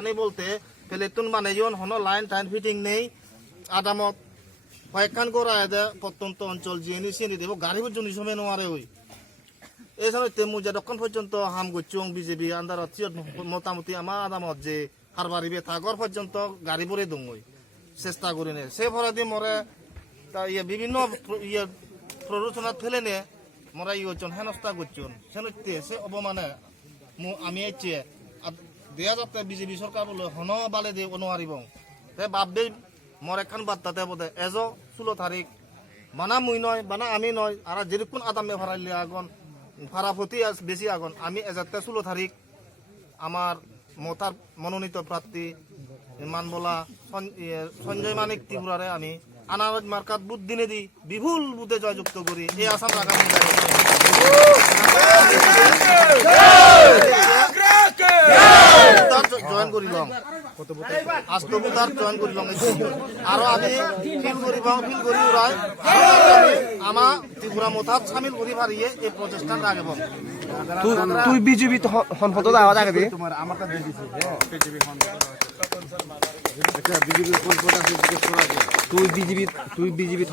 পানি বলতে প্লেটুন বানাইজন হন লাইন টাইন ফিটিং নেই আদামত কয়েকখান করা এদের প্রত্যন্ত অঞ্চল জিএনি সিএনি দেব গাড়ি পর্যন্ত সময় নোয়ারে ওই এই সময় তেমু যতক্ষণ পর্যন্ত হাম গচ্ছং বিজেপি আন্দারত মোটামুটি আমার আদামত যে হারবারিবে থাগর পর্যন্ত গাড়ি পরে দং চেষ্টা করি নে সে ফরাদি মরে তা ইয়ে বিভিন্ন ইয়ে প্ররোচনা ফেলে নে মরা ইয়জন হেনস্থা করছুন সেনতে সে অবমানে আমি আইছে দেয়া যাতে বিজেপি সরকার বলে হন বালে দিয়ে অনুয়ারিব তে বাপবে মর একখান বার্তাতে বোধে এজ 16 তারিখ বানা মুই নয় বানা আমি নয় আর যেরকম আদামে ভাড়াইলে আগন ভাড়া প্রতি বেশি আগন আমি এজাতে 16 তারিখ আমার মতার মনোনীত প্রার্থী মানবলা সঞ্জয় মানিক ত্রিপুরারে আমি আনারজ মার্কাত বুধ দিনে দি বিপুল বুধে জয়যুক্ত করি এই আসাম আগামী জয়েন করি লং আস্তবুতার জয়েন করি লং আরো আমি ফিল করি উড়াই আমার ত্রিপুরা মথাত সামিল করি পারিয়ে এই প্রচেষ্টা রাখব তুই বিজেপি হনফত আওয়াজ আগে দে তোমার আমার কাছে দিছি বিজেপি হন বিজেপি কোন কোটা তুই বিজেপি